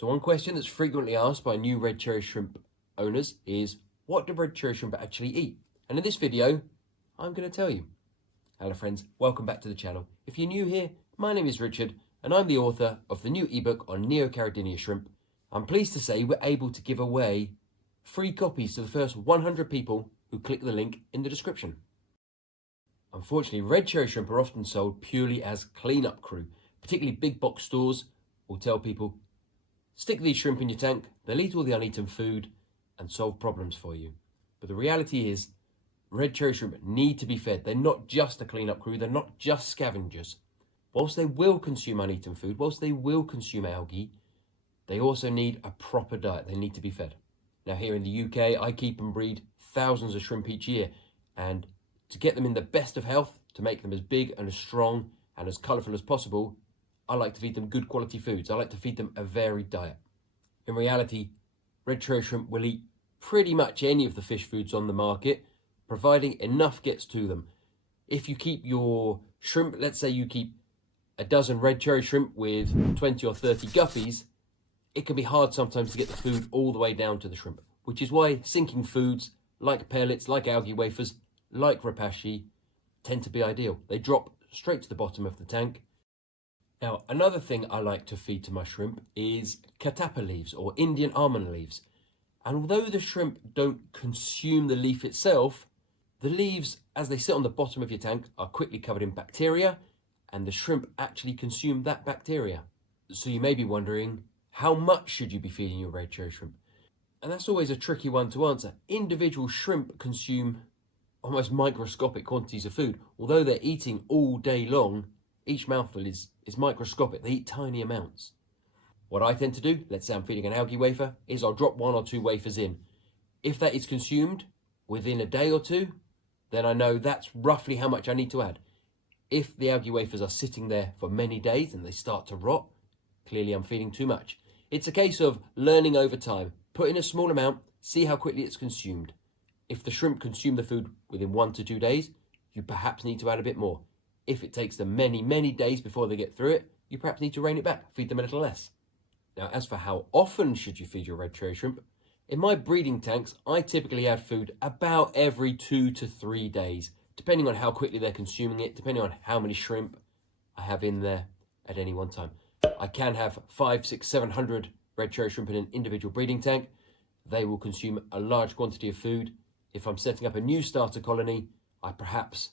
So one question that's frequently asked by new red cherry shrimp owners is, what do red cherry shrimp actually eat? And in this video, I'm going to tell you. Hello friends, welcome back to the channel. If you're new here, my name is Richard and I'm the author of the new ebook on Neocaridina shrimp. I'm pleased to say we're able to give away free copies to the first 100 people who click the link in the description. Unfortunately, red cherry shrimp are often sold purely as cleanup crew. Particularly big box stores will tell people, stick these shrimp in your tank, they'll eat all the uneaten food and solve problems for you. But the reality is, red cherry shrimp need to be fed. They're not just a cleanup crew, they're not just scavengers. Whilst they will consume uneaten food, whilst they will consume algae, they also need a proper diet. They need to be fed. Now here in the UK, I keep and breed thousands of shrimp each year, and to get them in the best of health, to make them as big and as strong and as colourful as possible, I like to feed them good quality foods. I like to feed them a varied diet. In reality, red cherry shrimp will eat pretty much any of the fish foods on the market, providing enough gets to them. If you keep your shrimp, let's say you keep a dozen red cherry shrimp with 20 or 30 guppies, it can be hard sometimes to get the food all the way down to the shrimp, which is why sinking foods like pellets, like algae wafers, like rapashi tend to be ideal. They drop straight to the bottom of the tank. Now, another thing I like to feed to my shrimp is catappa leaves or Indian almond leaves. And although the shrimp don't consume the leaf itself, the leaves, as they sit on the bottom of your tank, are quickly covered in bacteria, and the shrimp actually consume that bacteria. So you may be wondering, how much should you be feeding your red cherry shrimp? And that's always a tricky one to answer. Individual shrimp consume almost microscopic quantities of food. Although they're eating all day long, each mouthful is microscopic. They eat tiny amounts. What I tend to do, let's say I'm feeding an algae wafer, is I'll drop 1 or 2 wafers in. If that is consumed within a day or two, then I know that's roughly how much I need to add. If the algae wafers are sitting there for many days and they start to rot, clearly I'm feeding too much. It's a case of learning over time. Put in a small amount, see how quickly it's consumed. If the shrimp consume the food within 1 to 2 days, you perhaps need to add a bit more. If it takes them many, many days before they get through it, you perhaps need to rein it back, feed them a little less. Now, as for how often should you feed your red cherry shrimp, in my breeding tanks, I typically add food about every 2 to 3 days, depending on how quickly they're consuming it, depending on how many shrimp I have in there at any one time. I can have 500, 600, 700 red cherry shrimp in an individual breeding tank. They will consume a large quantity of food. If I'm setting up a new starter colony, I perhaps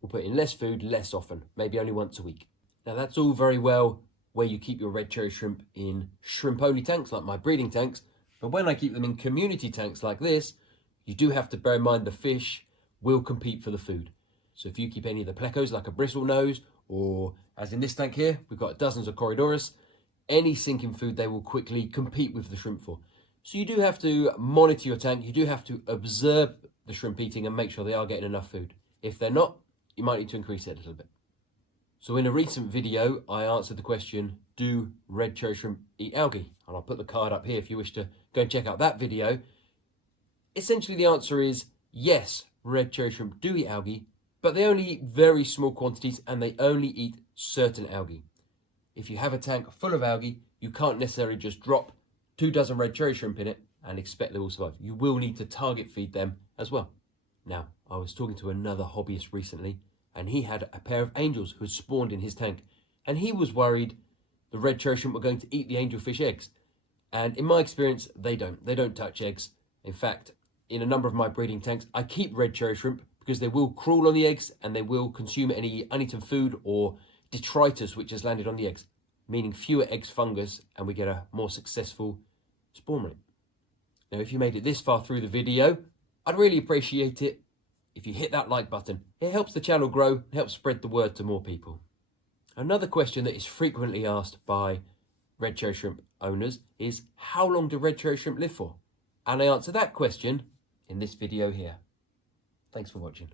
will put in less food less often, maybe only once a week. Now that's all very well where you keep your red cherry shrimp in shrimp-only tanks like my breeding tanks, but when I keep them in community tanks like this, you do have to bear in mind the fish will compete for the food. So if you keep any of the plecos like a bristlenose, or as in this tank here, we've got dozens of corridorus, any sinking food they will quickly compete with the shrimp for. So you do have to monitor your tank, you do have to observe the shrimp eating and make sure they are getting enough food. If they're not, you might need to increase it a little bit. So in a recent video, I answered the question, do red cherry shrimp eat algae? And I'll put the card up here if you wish to go and check out that video. Essentially the answer is yes, red cherry shrimp do eat algae, but they only eat very small quantities and they only eat certain algae. If you have a tank full of algae, you can't necessarily just drop 2 dozen red cherry shrimp in it and expect they will survive. You will need to target feed them as well. Now, I was talking to another hobbyist recently, and he had a pair of angels who had spawned in his tank, and he was worried the red cherry shrimp were going to eat the angelfish eggs. And in my experience, they don't touch eggs. In fact, in a number of my breeding tanks, I keep red cherry shrimp because they will crawl on the eggs and they will consume any uneaten food or detritus which has landed on the eggs, meaning fewer eggs fungus, and we get a more successful spawn rate. Now, if you made it this far through the video, I'd really appreciate it if you hit that like button. It helps the channel grow and helps spread the word to more people. Another question that is frequently asked by red cherry shrimp owners is, how long do red cherry shrimp live for? And I answer that question in this video here. Thanks for watching.